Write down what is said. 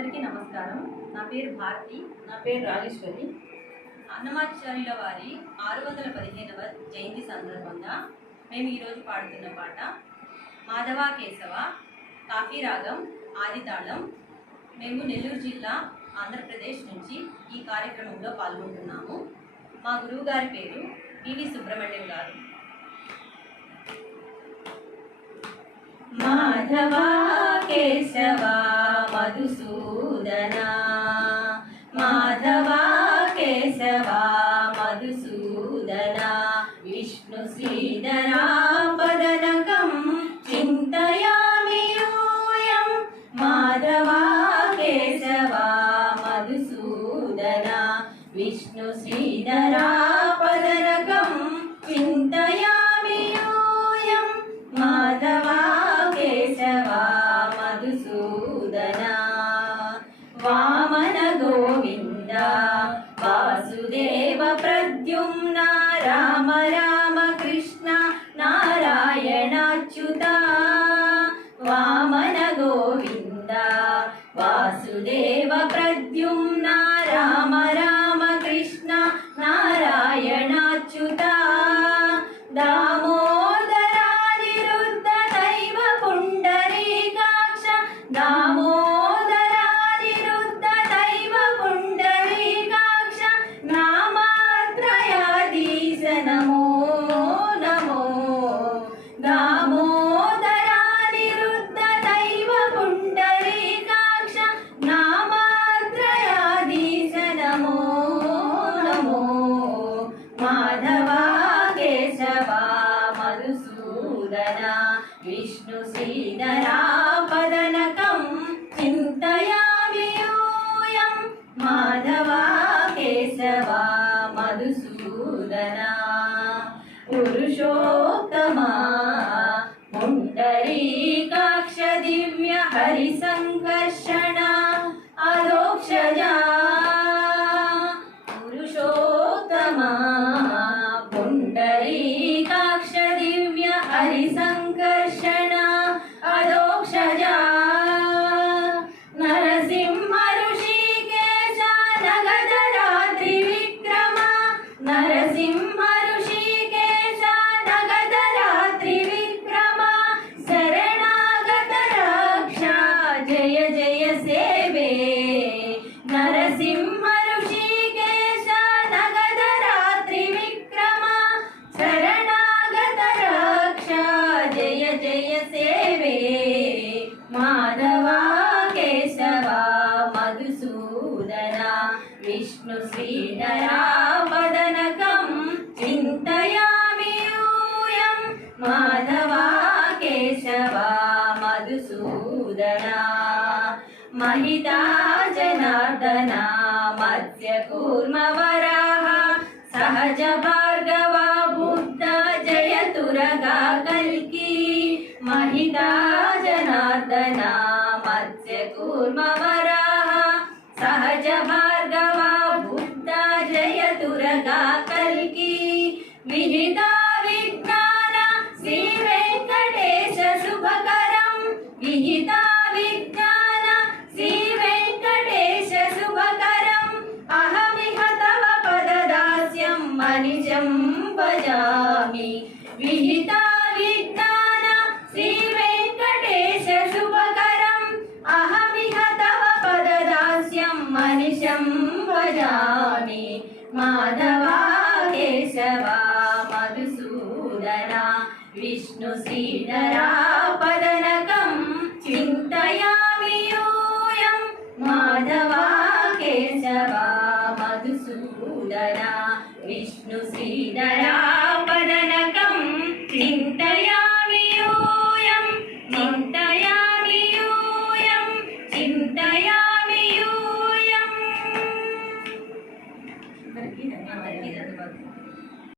అందరికీ నమస్కారం. నా పేరు భారతి. నా పేరు రాజేశ్వరి. అన్నమాచార్యుల వారి 615వ జయంతి సందర్భంగా మేము ఈరోజు పాడుతున్న పాట మాధవ కేశవ కాఫీ రాగం ఆదితాళం. మేము నెల్లూరు జిల్లా ఆంధ్రప్రదేశ్ నుంచి ఈ కార్యక్రమంలో పాల్గొంటున్నాము. మా గురువు గారి పేరు పివి సుబ్రహ్మణ్యం గారు. మాధవ కేశవ మధుసూదన, మాధవ కేశవ మధుసూదన, విష్ణు శ్రీధరా పదనకం చింతయామి యూయం. మాధవ కేశవ మధుసూదన, విష్ణు శ్రీధరా పదనకం చింతయామి యూయం. మాధవ కేశవ మధుసూదన, వామన గోవింద వాసుదేవ ప్రద్యుమ్న, రామ రామ కృష్ణ నారాయణాచ్యుత. వామన గోవింద వాసుదేవ ప్రద్యుమ్న, రామ రామ కృష్ణ నారాయణాచ్యుత. దామోదరానిరుద్ధ దైవ పుండరీకాక్ష, దామోదరానిరుద్ధ దైవ పుండరీకాక్ష, నామత్రయాధీశ నమో నమో. దామోదరానిరుద్ధ దైవ పుండరీకాక్ష, నామత్రయాధీశ నమో నమో. మాధవ కేశవ మధుసూదన, విష్ణు శ్రీధరా పదనకం చింతయామి యూయం. మాధవ కేశవ మధుసూదన, పురుషోత్తమా పుండరీకాక్ష దివ్య హరి సంకర్షణ అదోక్షజా. పురుషోత్తమా పుండరీకాక్ష దివ్య హరి సంకర్షణ అదోక్షజా. నరసింహ ఋషికేశ నగధరా త్రివిక్రమ, నరసింహ ఋషికేశ నగధరా త్రివిక్రమ, శరణాగత రక్ష జయ జయ సేవే. నరసింహ ఋషికేశ నగధరా త్రివిక్రమ, శరణాగత రక్ష జయ జయ సేవే. మాధవ కేశవ మధుసూదన, విష్ణు శ్రీధరా పదనకం చింతయామి యూయం. మాధవ కేశవ మధుసూదన, మహితా జనార్దన మత్స్య కూర్మ వరాహ, సహజ భార్గవ బుద్ధ జయతురగా కల్కి. మహితా జనార్దన మత్స్య కూర్మ వరాహ, సహజ భార్గవ బుద్ధ జయతురగా కల్కి. విహిత విజ్ఞాన శ్రీ వెంకటేశ శుభకరం, విహిత విజ్ఞాన శ్రీ వెంకటేశ శుభకరం. అహమిహ తవ పదదాస్యం మనిజం భజామి. విహిత విజ్ఞాన శ్రీ వెంకటేశ శుభకరం, అహమిహ తవ పదదాస్యం మనిషం భజామి. మాధవ కేశవ మధుసూదన, విష్ణు శ్రీధరా పదనకం చింతయామి యూయం. మాధవ కేశవ మధుసూదన, విష్ణు శ్రీధరా